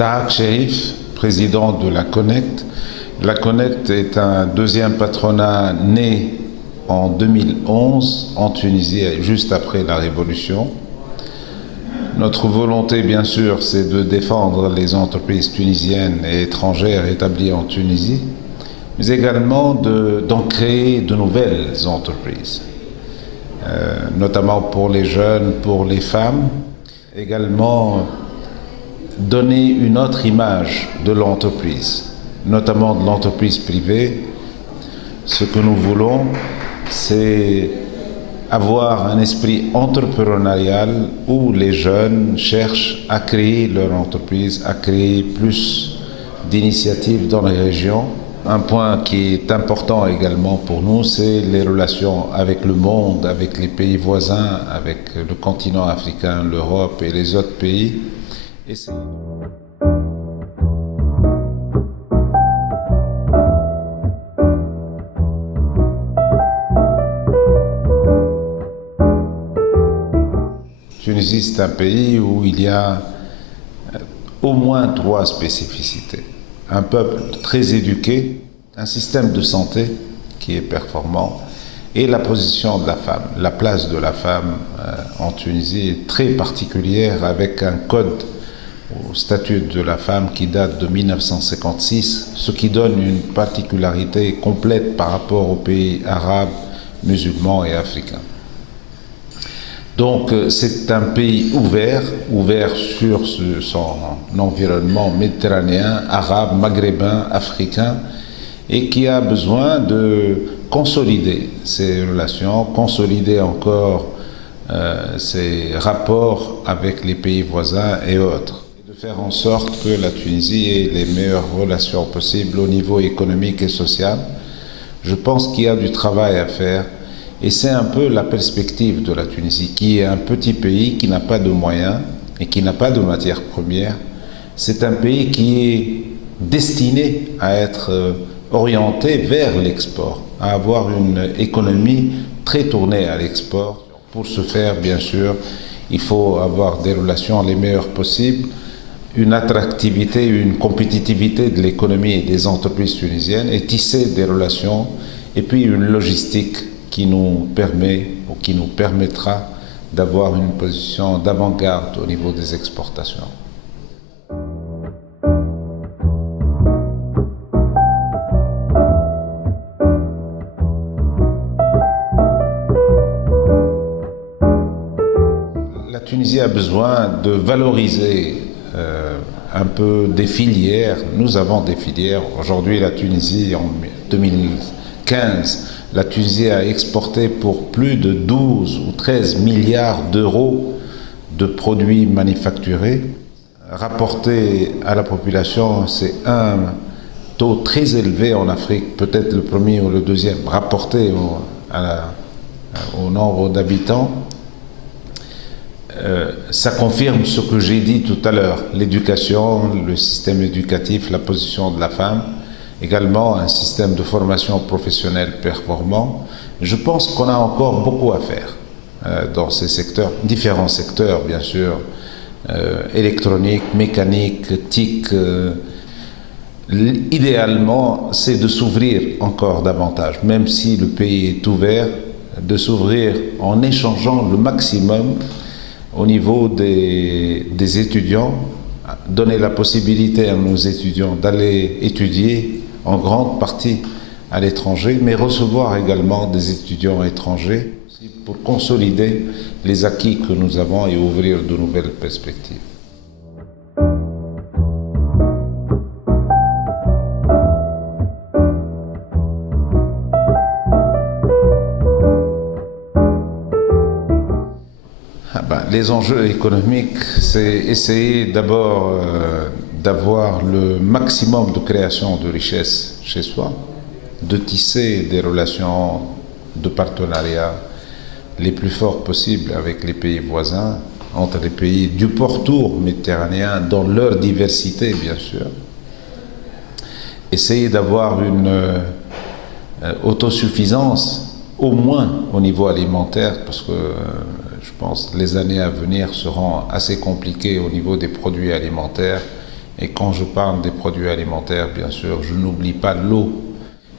Tahak Cherif, président de la Connect. La Connect est un deuxième patronat né en 2011 en Tunisie, juste après la Révolution. Notre volonté, bien sûr, c'est de défendre les entreprises tunisiennes et étrangères établies en Tunisie, mais également d'en créer de nouvelles entreprises, notamment pour les jeunes, pour les femmes. Également, donner une autre image de l'entreprise, notamment de l'entreprise privée. Ce que nous voulons, c'est avoir un esprit entrepreneurial où les jeunes cherchent à créer leur entreprise, à créer plus d'initiatives dans les régions. Un point qui est important également pour nous, c'est les relations avec le monde, avec les pays voisins, avec le continent africain, l'Europe et les autres pays. Tunisie, c'est un pays où il y a au moins 3 spécificités. Un peuple très éduqué, un système de santé qui est performant et la position de la femme. La place de la femme en Tunisie est très particulière avec un code au statut de la femme qui date de 1956, ce qui donne une particularité complète par rapport aux pays arabes, musulmans et africains. Donc c'est un pays ouvert sur son environnement méditerranéen, arabe, maghrébin, africain, et qui a besoin de consolider ses relations, consolider encore ses rapports avec les pays voisins et autres, et de faire en sorte que la Tunisie ait les meilleures relations possibles au niveau économique et social. Je pense qu'il y a du travail à faire. Et c'est un peu la perspective de la Tunisie, qui est un petit pays qui n'a pas de moyens et qui n'a pas de matières premières. C'est un pays qui est destiné à être orienté vers l'export, à avoir une économie très tournée à l'export. Pour ce faire, bien sûr, il faut avoir des relations les meilleures possibles, une attractivité, une compétitivité de l'économie et des entreprises tunisiennes, et tisser des relations, et puis une logistique qui nous permet ou qui nous permettra d'avoir une position d'avant-garde au niveau des exportations. La Tunisie a besoin de valoriser un peu des filières. Nous avons des filières. Aujourd'hui, la Tunisie, en 2015, la Tunisie a exporté pour plus de 12 ou 13 milliards d'euros de produits manufacturés. Rapporté à la population, c'est un taux très élevé en Afrique, peut-être le premier ou le deuxième, rapporté au nombre d'habitants. Ça confirme ce que j'ai dit tout à l'heure, l'éducation, le système éducatif, la position de la femme, également un système de formation professionnelle performant. Je pense qu'on a encore beaucoup à faire dans ces secteurs, différents secteurs bien sûr, électronique, mécanique, TIC. Idéalement, c'est de s'ouvrir encore davantage, même si le pays est ouvert, de s'ouvrir en échangeant le maximum au niveau des étudiants, donner la possibilité à nos étudiants d'aller étudier en grande partie à l'étranger, mais recevoir également des étudiants étrangers pour consolider les acquis que nous avons et ouvrir de nouvelles perspectives. Les enjeux économiques, c'est essayer d'abord d'avoir le maximum de création de richesse chez soi, de tisser des relations de partenariat les plus forts possibles avec les pays voisins, entre les pays du pourtour méditerranéen, dans leur diversité bien sûr. Essayer d'avoir une autosuffisance, au moins au niveau alimentaire, parce que je pense que les années à venir seront assez compliquées au niveau des produits alimentaires Et quand je parle des produits alimentaires, bien sûr, je n'oublie pas l'eau.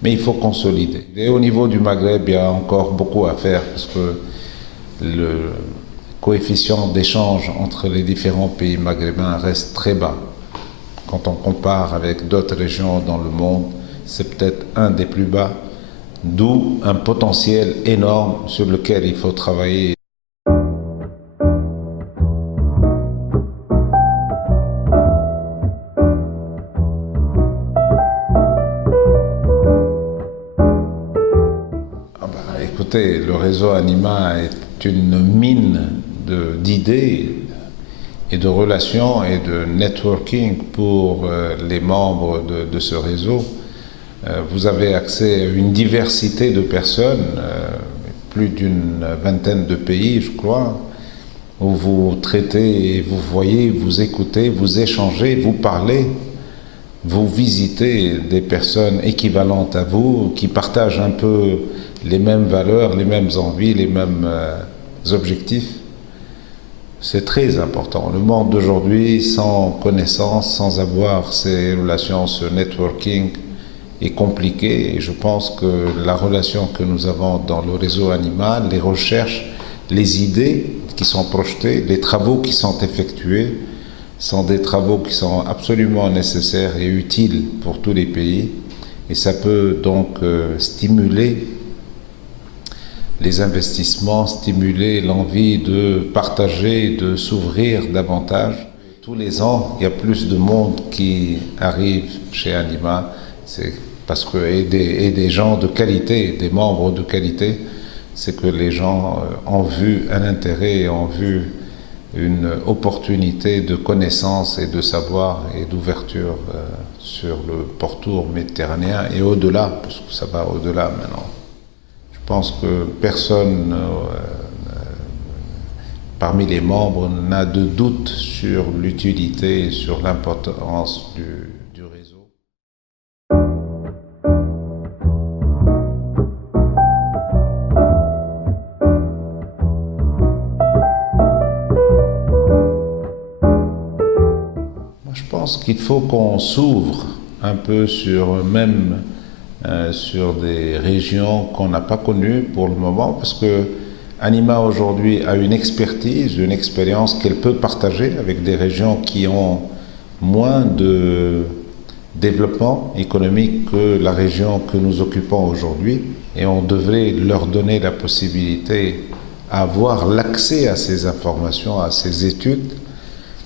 Mais il faut consolider. Et au niveau du Maghreb, il y a encore beaucoup à faire parce que le coefficient d'échange entre les différents pays maghrébins reste très bas. Quand on compare avec d'autres régions dans le monde, c'est peut-être un des plus bas, d'où un potentiel énorme sur lequel il faut travailler. Écoutez, le réseau Anima est une mine d'idées et de relations et de networking pour les membres de ce réseau. Vous avez accès à une diversité de personnes, plus d'une vingtaine de pays, je crois, où vous traitez, et vous voyez, vous écoutez, vous échangez, vous parlez, vous visitez des personnes équivalentes à vous, qui partagent un peu les mêmes valeurs, les mêmes envies, les mêmes objectifs. C'est très important. Le monde d'aujourd'hui, sans connaissance, sans avoir ces relations, ce networking, est compliqué. Et je pense que la relation que nous avons dans le réseau animal, les recherches, les idées qui sont projetées, les travaux qui sont effectués, sont des travaux qui sont absolument nécessaires et utiles pour tous les pays. Et ça peut donc stimuler les investissements, stimuler l'envie de partager, de s'ouvrir davantage. Tous les ans, il y a plus de monde qui arrive chez Anima, c'est parce que et des gens de qualité, des membres de qualité, c'est que les gens ont vu un intérêt, ont vu une opportunité de connaissance et de savoir et d'ouverture sur le pourtour méditerranéen et au-delà, parce que ça va au-delà maintenant. Je pense que personne parmi les membres n'a de doute sur l'utilité et sur l'importance du réseau. Moi, je pense qu'il faut qu'on s'ouvre un peu sur même sur des régions qu'on n'a pas connues pour le moment, parce que Anima aujourd'hui a une expertise, une expérience qu'elle peut partager avec des régions qui ont moins de développement économique que la région que nous occupons aujourd'hui, et on devrait leur donner la possibilité d'avoir l'accès à ces informations, à ces études,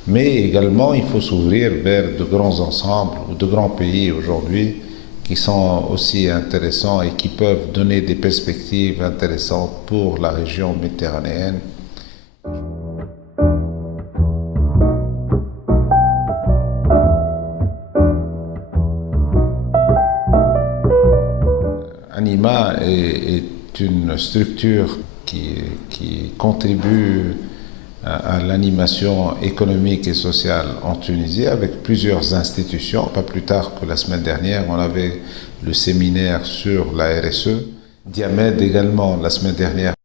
mais également il faut s'ouvrir vers de grands ensembles ou de grands pays aujourd'hui qui sont aussi intéressants et qui peuvent donner des perspectives intéressantes pour la région méditerranéenne. Anima est une structure qui contribue à l'animation économique et sociale en Tunisie avec plusieurs institutions. Pas plus tard que la semaine dernière, on avait le séminaire sur la RSE. Diamed également, la semaine dernière,